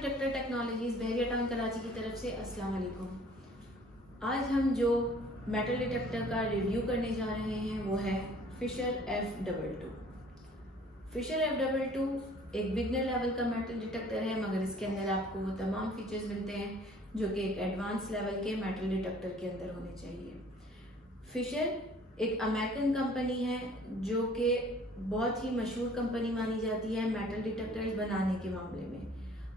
Detector technologies बहरिया town Karachi की तरफ से अस्सलाम वालेकुम। आज हम जो मेटल डिटेक्टर का रिव्यू करने जा रहे हैं वो है फिशर F22। फिशर F22 एक बिगनर लेवल का मेटल डिटेक्टर है, मगर इसके अंदर आपको वो तमाम फीचर्स मिलते हैं जो कि एक एडवांस लेवल के मेटल डिटेक्टर के अंदर होने चाहिए। फिशर एक अमेरिकन कंपनी है जो कि बहुत ही मशहूर कंपनी मानी जाती है मेटल डिटेक्टर्स बनाने के मामले में।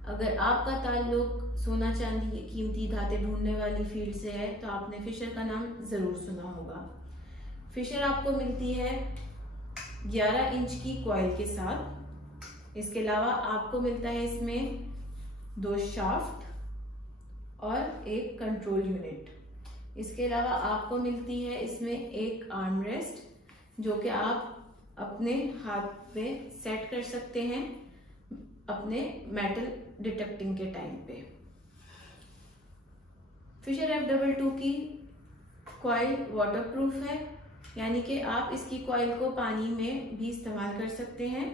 अगर आपका ताल्लुक सोना चांदी कीमती धातें ढूंढने वाली फील्ड से है तो आपने फिशर का नाम ज़रूर सुना होगा। फिशर आपको मिलती है 11 इंच की कॉइल के साथ। इसके अलावा आपको मिलता है इसमें 2 शाफ्ट और एक कंट्रोल यूनिट। इसके अलावा आपको मिलती है इसमें एक आर्म रेस्ट जो कि आप अपने हाथ पे सेट कर सकते हैं अपने मेटल डिटेक्टिंग के टाइम पे। फिशर F22 की कॉइल वाटरप्रूफ है, यानी कि आप इसकी कॉइल को पानी में भी इस्तेमाल कर सकते हैं,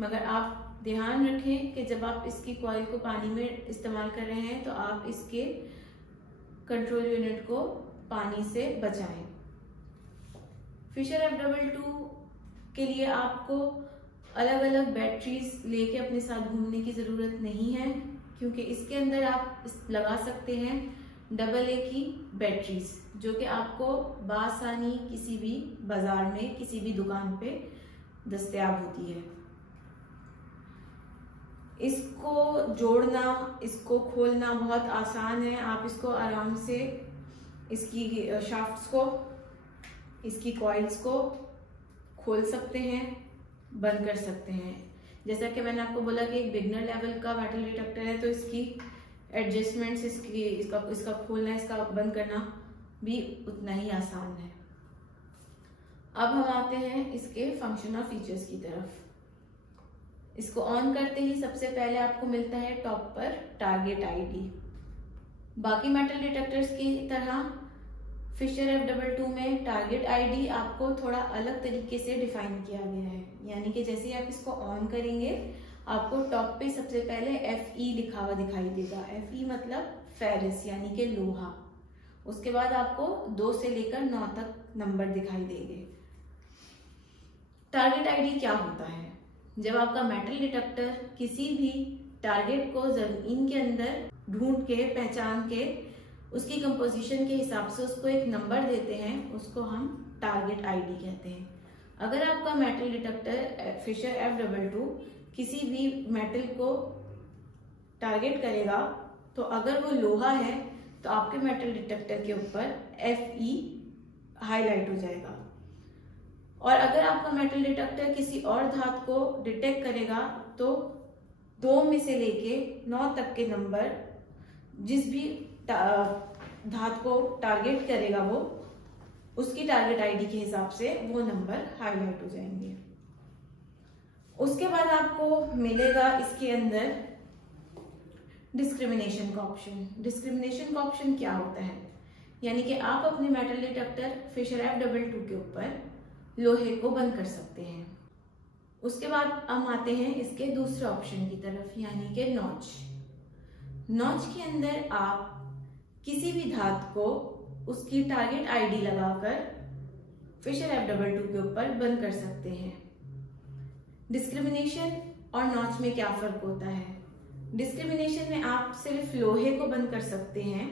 मगर आप ध्यान रखें कि जब आप इसकी कॉइल को पानी में इस्तेमाल कर रहे हैं तो आप इसके कंट्रोल यूनिट को पानी से बचाएं। फिशर F22 के लिए आपको अलग अलग बैटरीज लेके अपने साथ घूमने की ज़रूरत नहीं है, क्योंकि इसके अंदर आप लगा सकते हैं AA की बैटरीज जो कि आपको बासानी किसी भी बाजार में किसी भी दुकान पे दस्तयाब होती है। इसको जोड़ना, इसको खोलना बहुत आसान है। आप इसको आराम से इसकी शाफ्ट्स को, इसकी कॉइल्स को खोल सकते हैं, बंद कर सकते हैं। जैसा कि मैंने आपको बोला कि एक बिगनर लेवल का मेटल डिटेक्टर है तो इसकी एडजस्टमेंट्स, इसका खोलना, इसका बंद करना भी उतना ही आसान है। अब हम आते हैं इसके फंक्शन और फीचर्स की तरफ। इसको ऑन करते ही सबसे पहले आपको मिलता है टॉप पर टारगेट आईडी। बाकी मेटल डिटेक्टर्स की तरह फिशर F22 में टारगेट आईडी आपको थोड़ा अलग तरीके से डिफाइन किया गया है, यानी कि जैसे ही आप इसको ऑन करेंगे आपको टॉप पे सबसे पहले FE लिखा हुआ दिखाई देगा। FE मतलब फेरस यानी कि लोहा। उसके बाद आपको 2 से लेकर 9 तक नंबर दिखाई देंगे। टारगेट आईडी क्या होता है? जब आपका मेटल डिटेक्टर किसी भी टारगेट को जमीन के अंदर ढूंढ के पहचान के उसकी कंपोजिशन के हिसाब से उसको एक नंबर देते हैं, उसको हम टारगेट आईडी कहते हैं। अगर आपका मेटल डिटेक्टर फिशर F22 किसी भी मेटल को टारगेट करेगा तो अगर वो लोहा है तो आपके मेटल डिटेक्टर के ऊपर FE हाईलाइट हो जाएगा, और अगर आपका मेटल डिटेक्टर किसी और धातु को डिटेक्ट करेगा तो 2 में से लेके 9 तक के नंबर जिस भी धातु को टारगेट करेगा वो उसकी टारगेट आईडी के हिसाब से वो नंबर हाईलाइट हो जाएंगे। उसके बाद आपको मिलेगा इसके अंदर डिस्क्रिमिनेशन का ऑप्शन। डिस्क्रिमिनेशन का ऑप्शन क्या होता है? यानी कि आप अपने मेटल डिटेक्टर फिशर F22 के ऊपर लोहे को बंद कर सकते हैं। उसके बाद हम आते हैं इसके दूसरे ऑप्शन की तरफ, यानी कि नॉच। नॉच के अंदर आप किसी भी धातु को उसकी टारगेट आईडी लगाकर फिशर F22 के ऊपर बंद कर सकते हैं। डिस्क्रिमिनेशन और नॉच में क्या फर्क होता है? डिस्क्रिमिनेशन में आप सिर्फ लोहे को बंद कर सकते हैं,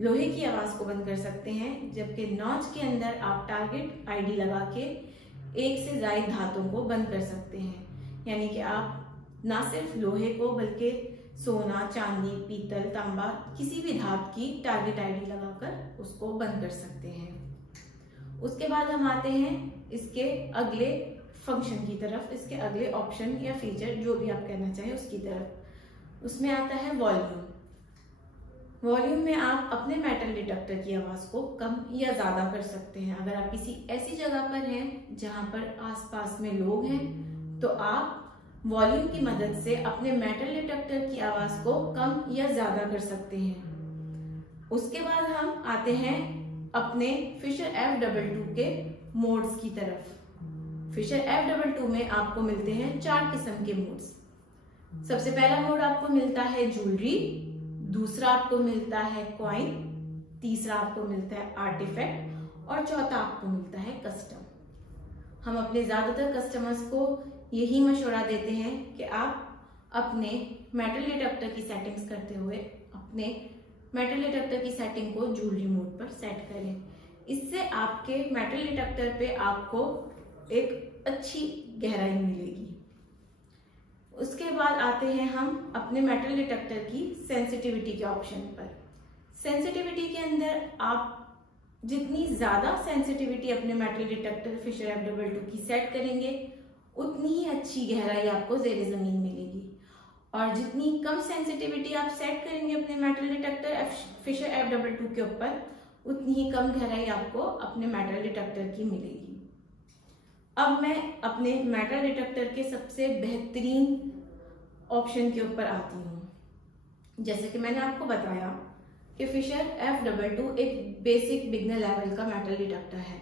लोहे की आवाज को बंद कर सकते हैं, जबकि नॉच के अंदर आप टारगेट आईडी लगा के एक से ज्यादा धातुओं को बंद कर सकते हैं। यानी कि आप ना सिर्फ लोहे को बल्कि सोना, चांदी, पीतल, तांबा किसी भी धातु की टारगेट आईडी लगाकर उसको बंद कर सकते हैं। उसके बाद हम आते हैं इसके अगले फंक्शन की तरफ, इसके अगले ऑप्शन या फीचर जो भी आप कहना चाहें उसकी तरफ। उसमें आता है वॉल्यूम। वॉल्यूम में आप अपने मेटल डिटेक्टर की आवाज को कम या ज्यादा कर सकते हैं। अगर आप किसी ऐसी जगह पर हैं जहां पर आसपास में लोग हैं तो आप वॉल्यूम की मदद से अपने मेटल डिटेक्टर की आवाज को कम या ज्यादा कर सकते हैं। उसके बाद हम आते हैं अपने फिशर F22 के मोड्स की तरफ। फिशर F22 में आपको मिलते हैं 4 किस्म के मोड्स। सबसे पहला मोड आपको मिलता है ज्वेलरी, दूसरा आपको मिलता है कॉइन, तीसरा आपको मिलता है आर्टिफैक्ट और चौथा आपको मिलता है कस्टम। हम अपने ज्यादातर कस्टमर्स को यही मशवरा देते हैं कि आप अपने मेटल डिटेक्टर की सेटिंग्स करते हुए अपने मेटल डिटेक्टर की सेटिंग को ज्वेलरी मोड पर सेट करें। इससे आपके मेटल डिटेक्टर पे आपको एक अच्छी गहराई मिलेगी। उसके बाद आते हैं हम अपने मेटल डिटेक्टर की सेंसिटिविटी के ऑप्शन पर। सेंसिटिविटी के अंदर आप जितनी ज्यादा सेंसिटिविटी अपने मेटल डिटेक्टर फिशर F22 की सेट करेंगे उतनी ही अच्छी गहराई आपको ज़ेरे ज़मीन मिलेगी, और जितनी कम सेंसिटिविटी आप सेट करेंगे अपने मेटल डिटेक्टर फिशर F22 के ऊपर उतनी ही कम गहराई आपको अपने मेटल डिटेक्टर की मिलेगी। अब मैं अपने मेटल डिटेक्टर के सबसे बेहतरीन ऑप्शन के ऊपर आती हूँ। जैसे कि मैंने आपको बताया कि फिशर F22 एक बेसिक बिगनर लेवल का मेटल डिटेक्टर है,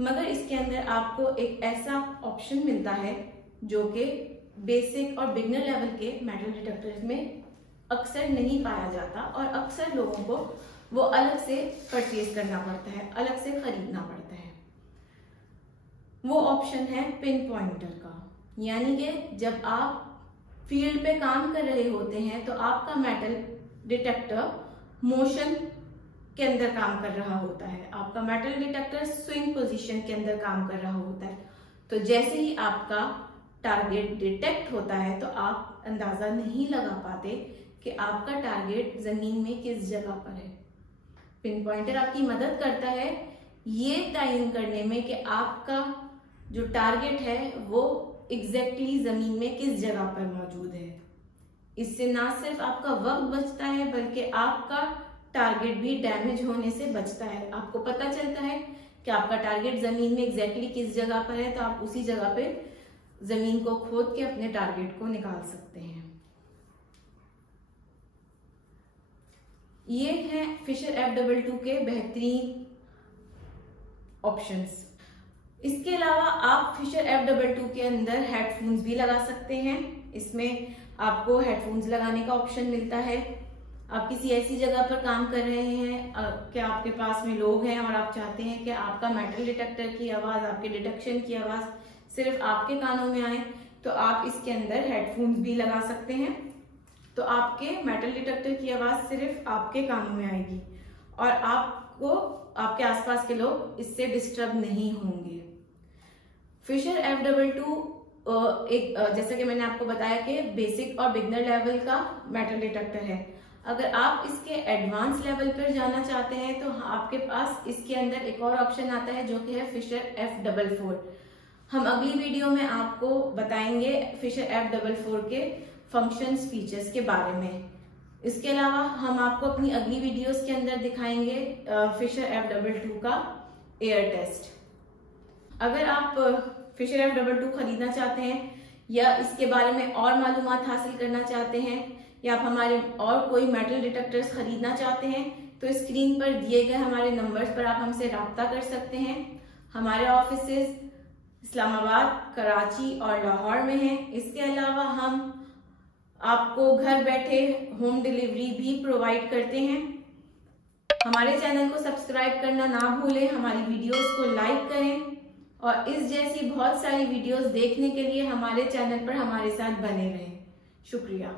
मगर इसके अंदर आपको एक ऐसा ऑप्शन मिलता है जो कि बेसिक और बिगनर लेवल के मेटल डिटेक्टर्स में अक्सर नहीं पाया जाता और अक्सर लोगों को वो अलग से परचेज करना पड़ता है, अलग से खरीदना पड़ता है। वो ऑप्शन है पिन पॉइंटर का। यानी कि जब आप फील्ड पे काम कर रहे होते हैं तो आपका मेटल डिटेक्टर मोशन के अंदर काम कर रहा होता है, आपका मेटल डिटेक्टर स्विंग पोजीशन के अंदर काम कर रहा होता है। तो जैसे ही आपका टारगेट डिटेक्ट होता है तो आप अंदाजा नहीं लगा पाते कि आपका टारगेट जमीन में किस जगह पर है। पिन पॉइंटर आपकी मदद करता है ये तयन करने में कि आपका जो टारगेट है वो एग्जैक्टली जमीन में किस जगह पर मौजूद है। इससे ना सिर्फ आपका वक्त बचता है बल्कि आपका टारगेट भी डैमेज होने से बचता है। आपको पता चलता है कि आपका टारगेट जमीन में एग्जैक्टली किस जगह पर है, तो आप उसी जगह पे जमीन को खोद के अपने टारगेट को निकाल सकते हैं। ये है फिशर F22 के बेहतरीन ऑप्शंस। इसके अलावा आप फिशर F22 के अंदर हेडफोन्स भी लगा सकते हैं। इसमें आपको हेडफोन्स लगाने का ऑप्शन मिलता है। आप किसी ऐसी जगह पर काम कर रहे हैं कि आपके पास में लोग हैं और आप चाहते हैं कि आपका मेटल डिटेक्टर की आवाज, आपके डिटेक्शन की आवाज सिर्फ आपके कानों में आए, तो आप इसके अंदर हेडफोन्स भी लगा सकते हैं। तो आपके मेटल डिटेक्टर की आवाज सिर्फ आपके कानों में आएगी और आपको आपके आसपास के लोग इससे डिस्टर्ब नहीं होंगे। फिशर F22 जैसा कि मैंने आपको बताया कि बेसिक और बिगनर लेवल का मेटल डिटेक्टर है। अगर आप इसके एडवांस लेवल पर जाना चाहते हैं तो आपके पास इसके अंदर एक और ऑप्शन आता है जो कि है फिशर F44। हम अगली वीडियो में आपको बताएंगे फिशर F44 के फंक्शंस, फीचर्स के बारे में। इसके अलावा हम आपको अपनी अगली वीडियोस के अंदर दिखाएंगे फिशर F22 का एयर टेस्ट। अगर आप फिशर F22 खरीदना चाहते हैं या इसके बारे में और मालूमात हासिल करना चाहते हैं या आप हमारे और कोई मेटल डिटेक्टर्स खरीदना चाहते हैं तो स्क्रीन पर दिए गए हमारे नंबर्स पर आप हमसे राब्ता कर सकते हैं। हमारे ऑफिसेज इस्लामाबाद, कराची और लाहौर में हैं। इसके अलावा हम आपको घर बैठे होम डिलीवरी भी प्रोवाइड करते हैं। हमारे चैनल को सब्सक्राइब करना ना भूलें, हमारी वीडियोस को लाइक करें और इस जैसी बहुत सारी वीडियोस देखने के लिए हमारे चैनल पर हमारे साथ बने रहें। शुक्रिया।